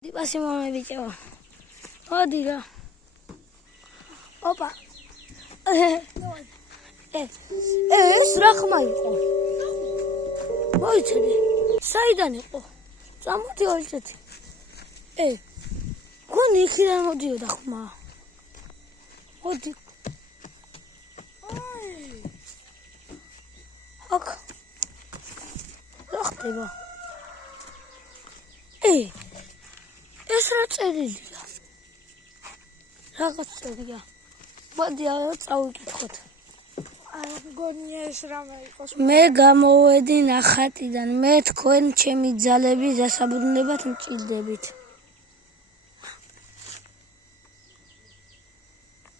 Simone diceva, oddio, opa, სრახმაიყო, მოიცადე, საიდან იყო, წამოდი ოლჭეთი, გონი იქიდან მოდიოდა ხმა, მოდი, აქ, რა ხდება, ეს რა წერილია, რაღაც წერია, მოდი წავიკითხოთ. მე გამოვედი ნახატიდან, მე თქვენ ჩემი ძალების დასაბრუნებლად მჭირდებით.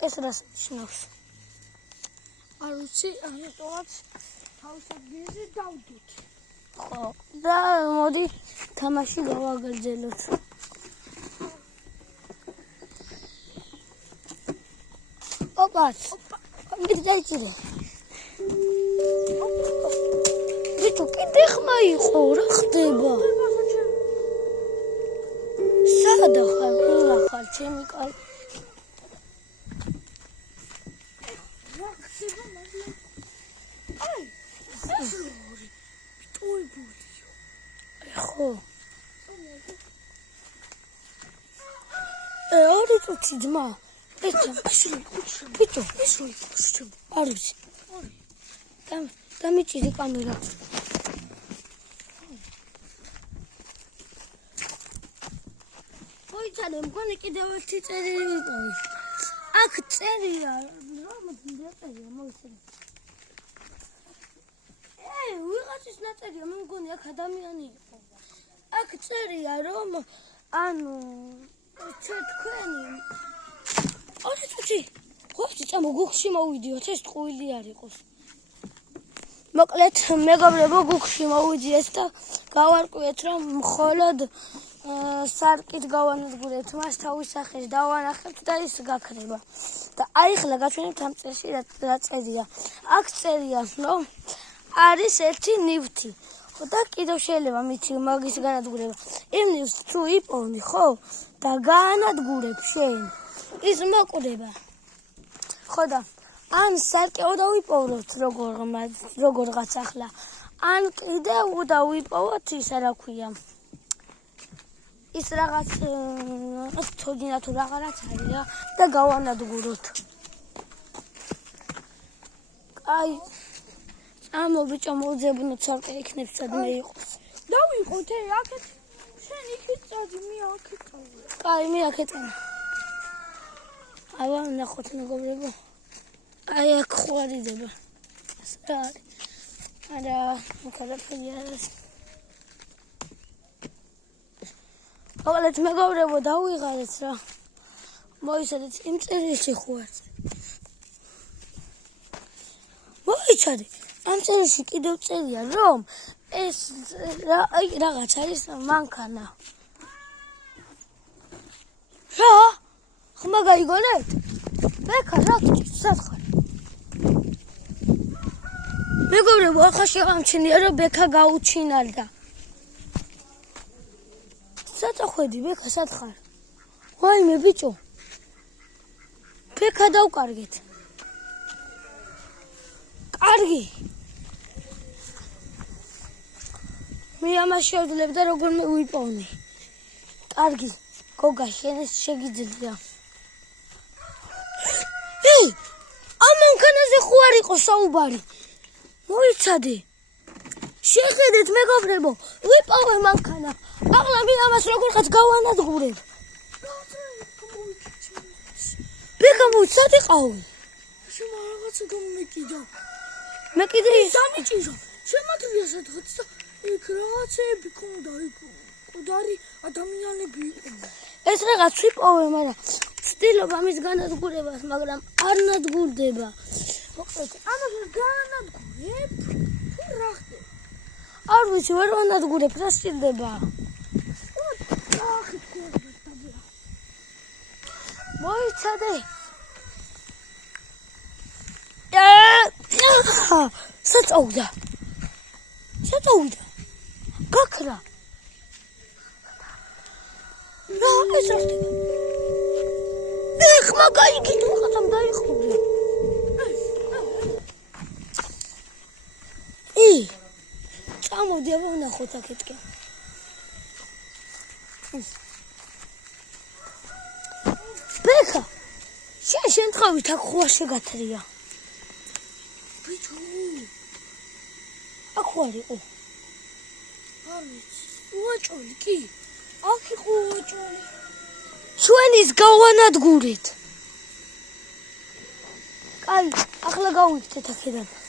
ეს რას ნიშნავს? არ ვიცი, ამიტომაც თავის ადგილზე დავდოთ. ხო, და მოდი თამაში გავაგრძელოთ. ოპა, მიდაიჭირე. ვიტო, კიდე ხმა იყო, რა ხდება? სადა ხარ, ვინა ხარ, ჩემი კალ. რა ხდება, მაგრამ აი, საშუალო. ვიტოებოდიო. ხო. ორი წუთი ძმა. Vito, arzi. Dammi camera. Poi c'è un po' che devo tirare poi. Ak წერია, რა მოძიებია მოიცადე. ვიღაცის ნაწერია, მე მგონი აქ ადამიანი იყო. აქ წერია, რომ ანუ თქვენი ორი წუთი, ხოჭი წამო გუგში მოვიდიოთ, ეს ტყუილი არ იყოს. მოკლედ, მეგობრებო, გუგში მოვიდიეთ და გავარკვიეთ, რომ მხოლოდ სარკით გავანადგურებთ, მას თავის სახეს დავანახებთ და ის გაქრება. და აი ახლა გაჩვენებთ ამ წერში რა წერია. აქ წერია, რომ არის ერთი ნივთი. ხო და კიდევ შეიძლება მითი მაგის განადგურება. იმ ნივთს თუ იპოვნი, ხო? და გაანადგურებ შენ. ის მოკვდება. ხო და ან სარკეო დავიპოვროთ როგორღაც ახლა. ან კიდევ დავიპოვოთ ისა რა ქვია. ის რაღაც თოდინა თუ რაღაც არის რა და გავანადგუროთ. აი ამო ბიჭო მოძებნოთ სარკე იქნებს სადმე იყოს. დავიყოთ აქეთ შენ იქით წადი მე აქეთ. აი მე აქეთ. აბა ნახოთ მეგობრებო. აი აქ ხوارიდება. ეს რა არის? არა, მოკალაფია არის. მოკლედ მეგობრებო, დავიღალეთ რა. მოიცადეთ იმ წერილში ხوارზე. მოიცადე. ამ წერილში კიდევ წერია, რომ ეს რაღაც არის მანქანა. რა? ხმა გაიგონეთ? ბექა რა სათხარ. მეგობრებო, ახლა შევამჩნია, რომ ბექა გაუჩინარდა. საწახვედი, ბექა სათხარ. ვაიმე ბიჭო. ბექა დავკარგეთ. კარგი. მე ამას შევძლებ და როგორ მე ვიპოვნი. კარგი. გოგა, შენ ეს შეგიძლია. ამ მანქანაზე ხო არ იყო საუბარი? მოიცადე. შეხედეთ მეგობრებო, ვიპოვე მანქანა. ახლა მე ამას როგორღაც გავანადგურებ. ბექა მოიცადე ყავი. შენ რაღაცა გამეკიდა. მე კიდე დამიჭირო. შემაგრია სადღაც და იქ რაღაცები ქონდა იქ. ყუდარი ადამიანები იყო. ეს რაღაც ვიპოვე, მაგრამ ვცდილობ ამის განადგურებას, მაგრამ არ ნადგურდება. მოკლედ, ამას განადგურებ? თუ რა ხდება? არ ვიცი, ვერ ვანადგურებ, რა სჭირდება? მოიცადე. საწოვდა. გაქრა. ეს რა ხდება? ეხ მაგაიგით ვიღაცამ დაიხურა. წამოდი აბა ვნახოთ აქეთკენ. ბექა, შენ თავით აქ ხوار შეგათრია. ბიჭო, აქ ხوار იყო. არ ვიცი. უაჭოლი კი. აქ იყო უაჭოლი. ჩვენის გავანადგურეთ. კაი, ახლა გავიქცეთ აქედან.